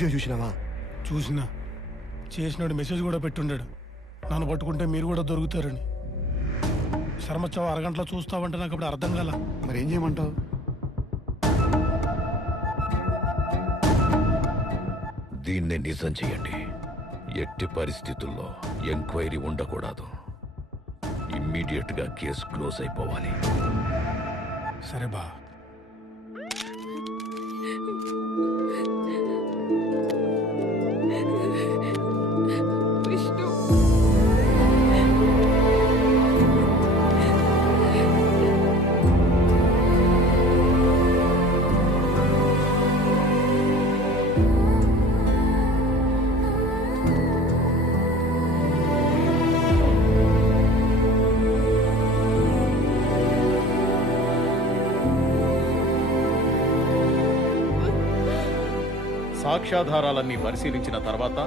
Video చూసినావా? చూసినా. చేసినాడు మెసేజ్ కూడా పెట్టుండాడు, నన్ను పట్టుకుంటే మీరు కూడా దొరుకుతారని. శర్మచ్చావు అరగంటలో చూస్తావంటే నాకు అప్పుడు అర్థం కాల. మరి ఏం చేయమంటావు? దీన్ని నిజం చేయండి. ఎట్టి పరిస్థితుల్లో ఎంక్వైరీ ఉండకూడదు. ఇమ్మీడియట్ గా కేసు క్లోజ్ అయిపోవాలి. సరే బా. విష్ణు, సాక్ష్యాధారాలన్నీ పరిశీలించిన తర్వాత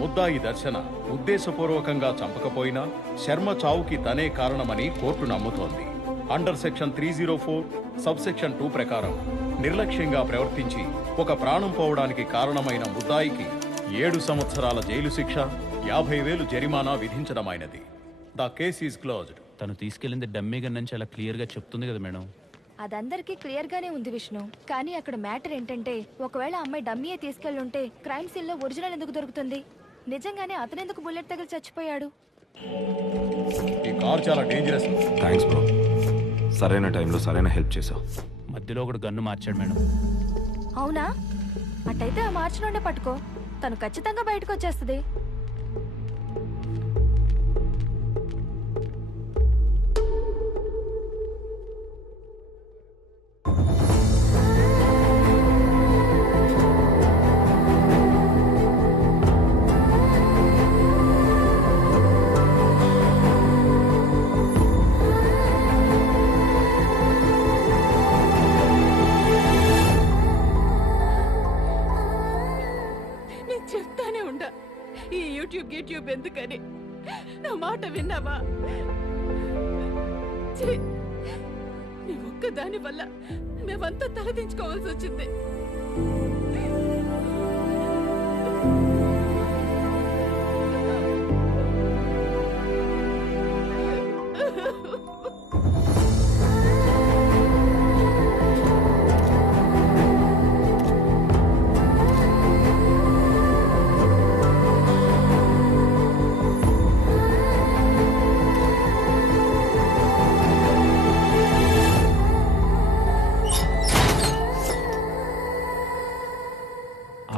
ముద్దాయి దర్శన ఉద్దేశపూర్వకంగా చంపకపోయినా శర్మ చావుకి తనే కారణమని కోర్టు నమ్ముతోంది. అండర్ సెక్షన్ 304 సబ్ సెక్షన్ 2 ప్రకారం నిర్లక్ష్యంగా ప్రవర్తించి ఒక ప్రాణం పోవడానికి కారణమైన ముద్దాయికి 7 సంవత్సరాల జైలు శిక్ష, 50,000 జరిమానా విధించడమైనది. The case is closed. తను తీసుకెళ్ళింది డమ్మీ గన్ నుంచి అలా క్లియర్గా చెప్తుంది కదా మేడం. అదందరికీ క్లియర్ గానే ఉంది విష్ణు. కానీ అక్కడ మ్యాటర్ ఏంటంటే, ఒకవేళ అమ్మాయి డమ్మీయే తీసుకెళ్ళుంటే క్రైమ్ సీన్ లో ఒరిజినల్ ఎందుకు దొరుకుతుంది? నిజంగానే అతనెందుకు బుల్లెట్ తగిలి చచ్చిపోయాడు? ఈ కార్ చాలా డేంజరస్. థ్యాంక్స్ బ్రో, సరైన టైంలో సరైన హెల్ప్ చేసావు. మధ్యలో ఒకడు గన్ను మార్చాడు మేడం. అవునా? అట్టయితే ఆ మార్చి నుండే పట్టుకో, తను ఖచ్చితంగా బయటకు వచ్చేస్తుంది. చెప్తానే ఉండా ఈ యూట్యూబ్ ఎందుకని. నా మాట విన్నావా? నీ ఒక్కదాని వల్ల మేమంతా తలదించుకోవాల్సి వచ్చింది.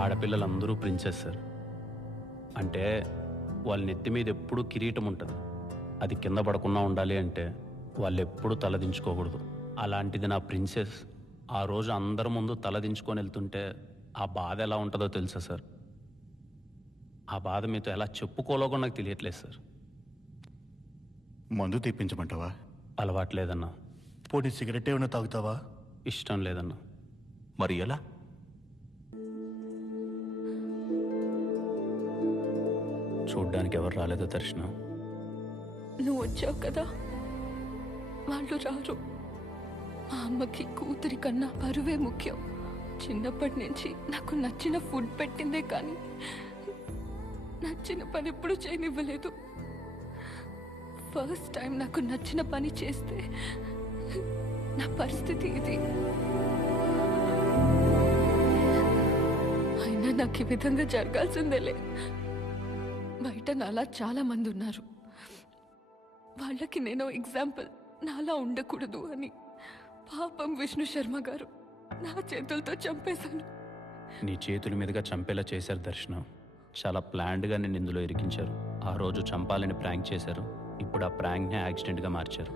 ఆడపిల్లలందరూ ప్రిన్సెస్ సార్. అంటే వాళ్ళ నెత్తి మీద ఎప్పుడూ కిరీటం ఉంటుంది. అది కింద పడకుండా ఉండాలి అంటే వాళ్ళు ఎప్పుడూ తలదించుకోకూడదు. అలాంటిది నా ప్రిన్సెస్ ఆ రోజు అందరి ముందు తలదించుకొని వెళ్తుంటే ఆ బాధ ఎలా ఉంటుందో తెలుసా సార్? ఆ బాధ మీతో ఎలా చెప్పుకోలేకో నాకు తెలియట్లేదు సార్. మందు తెప్పించమంటావా? అలవాట్లేదన్నా. పోనీ సిగరెట్ ఏమైనా తాగుతావా? ఇష్టం లేదన్నా. మరి ఎలా? చూడ్డానికి ఎవరు రాలేదో దర్శనం. నువ్వు వచ్చావు కదా, వాళ్ళు రారు. మా అమ్మకి కూతురి కన్నా పరువే ముఖ్యం. చిన్నప్పటి నుంచి నాకు నచ్చిన ఫుడ్ పెట్టిందే కానీ నచ్చిన పని ఎప్పుడు చేయనివ్వలేదు. ఫస్ట్ టైం నాకు నచ్చిన పని చేస్తే నా పరిస్థితి ఇది. అయినా నాకు ఈ విధంగా జరగాల్సిందేలే. బయట నాలా చాలా మంది ఉన్నారు, వాళ్ళకి నేను ఎగ్జాంపుల్ నాలా ఉండకూడదు అని. పాపం విష్ణు శర్మ గారు నా చేతులతో చంపేశాను. నీ చేతుల మీదుగా చంపేలా చేశారు దర్శనం. చాలా ప్లాన్డ్గా నేను ఇందులో ఇరికించారు. ఆ రోజు చంపాలని ప్రాంక్ చేశారు. ఇప్పుడు ఆ ప్రాంక్ని యాక్సిడెంట్గా మార్చారు.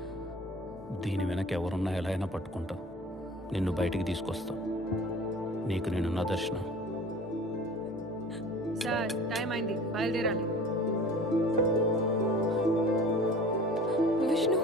దీని వెనక ఎవరున్నా ఎలా అయినా పట్టుకుంటావు. నిన్ను బయటికి తీసుకొస్తావు. నీకు నేనున్న దర్శనం. సార్, టైం అయింది, బయలుదేరాలి. విష్ణు,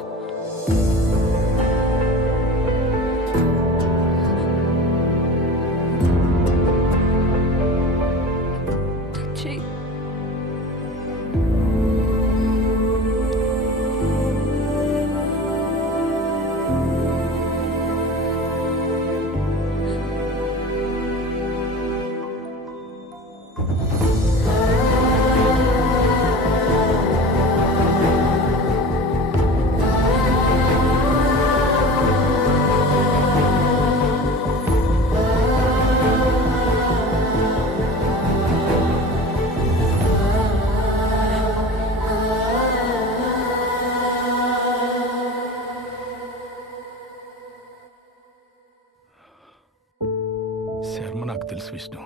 విష్ణు.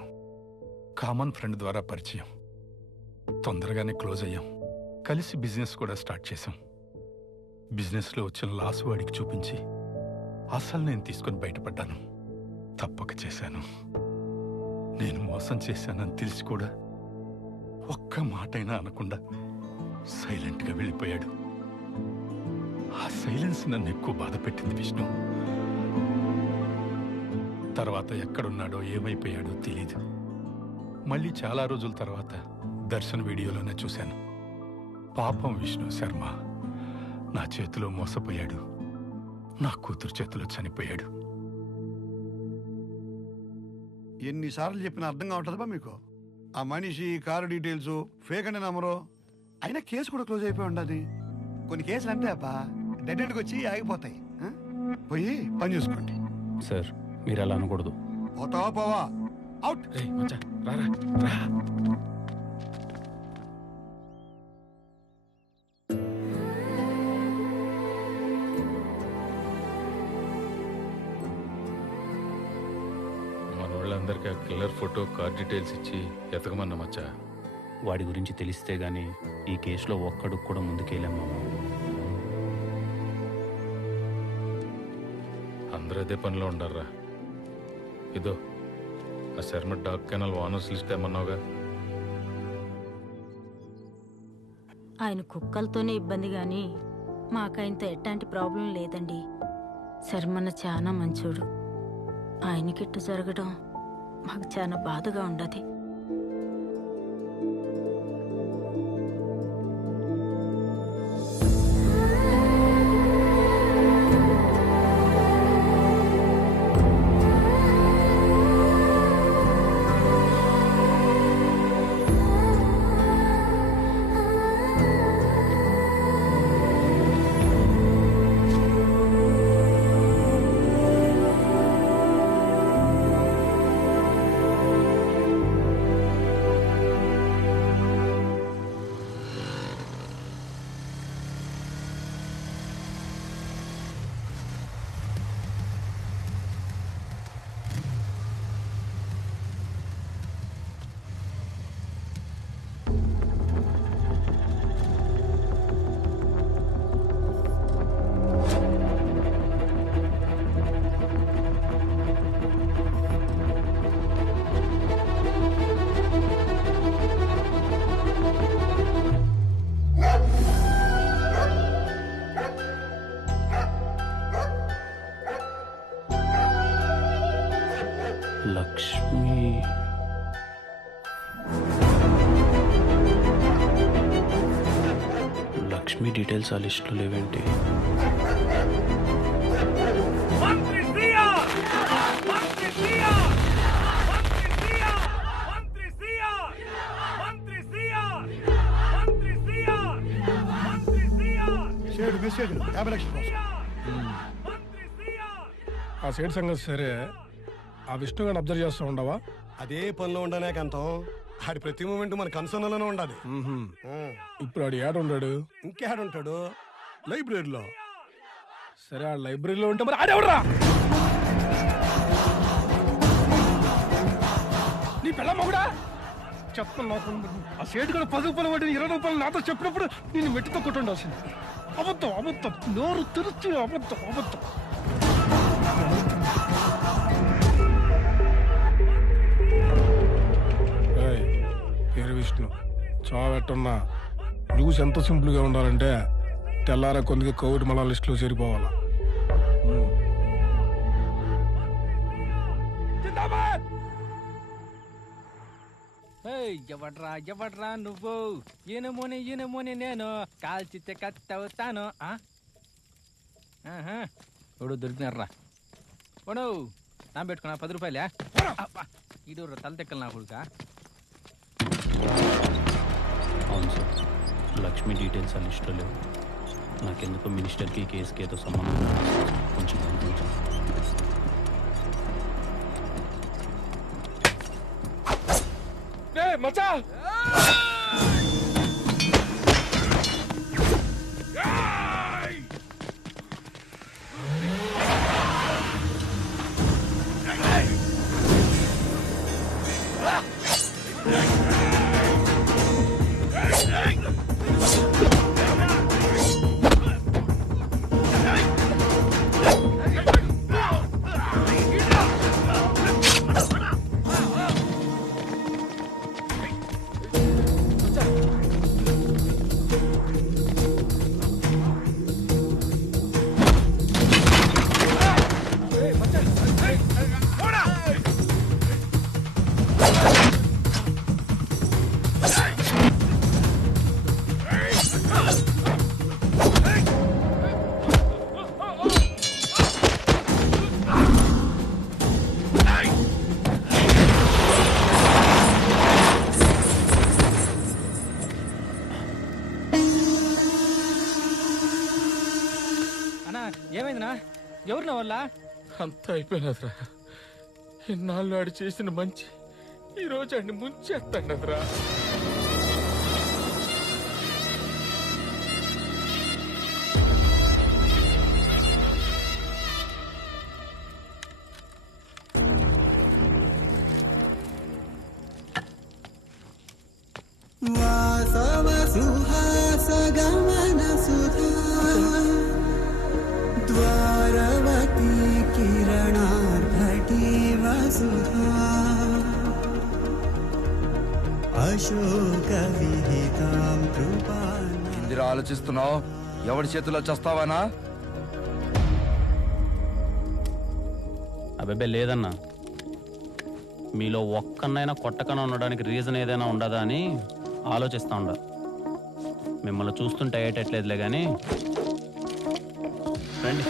కామన్ ఫ్రెండ్ ద్వారా పరిచయం, తొందరగానే క్లోజ్ అయ్యాం. కలిసి బిజినెస్ కూడా స్టార్ట్ చేశాం. బిజినెస్లో వచ్చిన లాస్ వాడికి చూపించి అసలు నేను తీసుకొని బయటపడ్డాను. తప్పక చేశాను. నేను మోసం చేశానని తెలిసి కూడా ఒక్క మాటైనా అనకుండా సైలెంట్గా వెళ్ళిపోయాడు. ఆ సైలెన్స్ నన్ను ఎక్కువ బాధ పెట్టింది విష్ణు. తర్వాత ఎక్కడున్నాడో ఏమైపోయాడో తెలీదు. మళ్ళీ చాలా రోజుల తర్వాత దర్శన్ వీడియోలోనే చూశాను. పాపం విష్ణు శర్మ నా చేతిలో మోసపోయాడు. నా కూతురు చేతిలో చనిపోయాడు. ఎన్నిసార్లు చెప్పినా అర్థం కావట్లేదా మీకు? ఆ మనిషి, కారు డీటెయిల్స్ ఫేక్ అనే నమ్మరు. అయినా కేసు కూడా క్లోజ్ అయిపోయి ఉండదు. కొన్ని కేసులు అంతే అబ్బా, డెడ్ ఎండ్కి వచ్చి ఆగిపోతాయి. పోయి పని చూసుకోండి. సార్ మీరు అలా అనకూడదు. పోతావా పోవా, అవుట్. మన వాళ్ళందరికీ ఆ కిల్లర్ ఫోటో, కార్ డీటెయిల్స్ ఇచ్చి ఎతకమన్నా మచ్చా. వాడి గురించి తెలిస్తే గానీ ఈ కేసులో ఒక్కడికి కూడా ముందుకెళ్ళాం మామ. అందరూ అదే పనిలో ఉండారా. ఇదో ఆ Sharma dog kennel owners list ఏమన్నావుగా. ఆయన కుక్కలతోనే ఇబ్బంది కానీ మాకాయనతో ఎట్లాంటి ప్రాబ్లం లేదండి. శర్మన్న చాలా మంచోడు. ఆయనకిట్టు జరగడం మాకు చాలా బాధగా ఉండదు. లక్ష్మి డీటెయిల్స్ ఆ లిస్టులో లేవేంటి? ఆ సైడ్ సంగతి సరే, ఆ విష్ణు గారిని అబ్జర్వ్ చేస్తూ ఉండవా? అదే పనిలో ఉండనే కంతం. ఆడి ప్రతి మూమెంట్ మన కన్సర్న్లోనే ఉండాలి. ఇప్పుడు ఆడు ఏడు ఉన్నాడు? ఇంకేడుంటాడు? లైబ్రరీలో. సరే, ఆ లైబ్రరీలో ఉంటే మరి ఆడెవడరా? నీ పిల్ల మొగుడా చెప్తాను. నాకు ఆ సేటు కూడా 10 రూపాయలు పడి 20 రూపాయలు నాతో చెప్పినప్పుడు నేను మెట్టుతో కొట్టుండాల్సింది. అబద్ధం, అబద్ధం, నోరు తెరుచు అబద్ధం, అబద్ధం. పేరు విష్ణు, చావెట్టున్నా న్యూస్ ఎంత సింపుల్గా ఉండాలంటే తెల్లార కొందికి కోవిడ్ మళ్ళా లిస్టులో చేరిపోవాలా. ఎవడ్రా నువ్వు? ఈయనమోని నేను కాల్చితే కత్తవుతాను. ఇప్పుడు దొరికినారా ఓడు నా పెట్టుకున్నా 10 రూపాయలే. ఇడు తల తెక్కలు నా కొడుకా. అవును సార్, లక్ష్మి డీటెయిల్స్ ఆ లిస్టులో లేవు. నాకెందుకో మినిస్టర్కి ఈ కేసుకి ఏదో సంబంధం కొంచెం అనుకుంటాను. మచ్చా అన్నా ఏమైందినా? ఎవరు నా వల్ల? అంతా అయిపోయినదిరా. ఇన్నాళ్ళు ఆడు చేసిన మంచి ఈ రోజు ఆడిని ముంచేస్తాడరా. వాసవ సుహాస గమన సుధా ద్వారవతి కిరణార్భటి వసుధా అశోక విహితాం కృపాణ. ఇందిరా ఆలోచిస్తున్నావు? ఎవడి చేతిలో చస్తావానా? అబ్బాయి లేదన్నా, మీలో ఒక్కనైనా కొట్టకన ఉండడానికి రీజన్ ఏదైనా ఉండదా అని ఆలోచిస్తూ ఉండ. మిమ్మల్ని చూస్తుంటే అయ్యేటట్లేదులే కానీ రండి.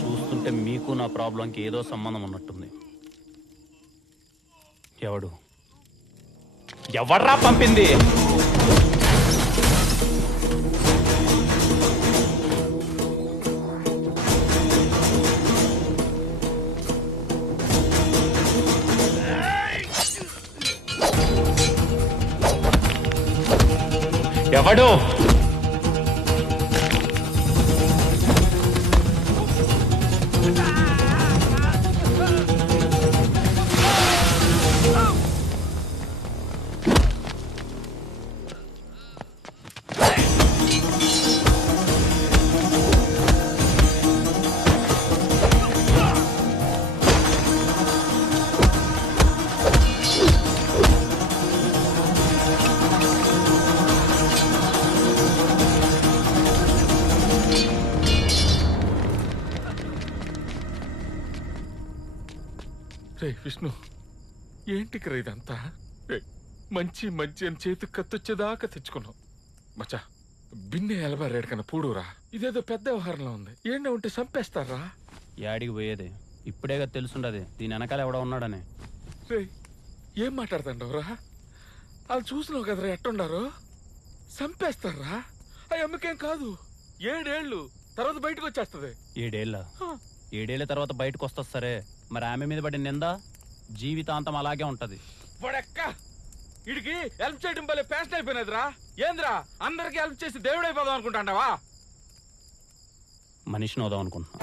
చూస్తుంటే మీకు నా ప్రాబ్లంకి ఏదో సంబంధం ఉన్నట్టుంది. ఎవడ్రా పంపింది? ఎవడు? రే విష్ణు, ఏంటికిరా ఇదంతా? మంచి మంచి అని చేతికి కత్తొచ్చేదాకా తెచ్చుకున్నావు. మచ్చా బిన్నె ఎలబారేడు కన్నా పూడురా. ఇదేదో పెద్ద వ్యవహారంలో ఉంది. ఏంటో ఉంటే చంపేస్తారా? యాడికి పోయేది? ఇప్పుడేగా తెలుసుండది దీని వెనకాల ఎవడో ఉన్నాడని. రే ఏం మాట్లాడుతుండవురా? వాళ్ళు చూసినావు కదరా ఎట్టుండారో. చంపేస్తారా? ఆ అమ్మకేం కాదు, 7 ఏళ్ళు తర్వాత బయటకు వచ్చేస్తుంది. 7 ఏళ్ళ? 7 ఏళ్ళ తర్వాత బయటకు వస్తా సరే, మరి ఆమె మీద పడిన నింద జీవితాంతం అలాగే ఉంటది. వాడెక్క ఇడికి హెల్ప్ చేయడం వల్లే ప్యాషన్ అయిపోయినదిరా. ఏంద్రా అందరికి హెల్ప్ చేసి దేవుడైపోదాం అనుకుంటాండావా? మనిషిని అవుదాం అనుకుంటున్నా.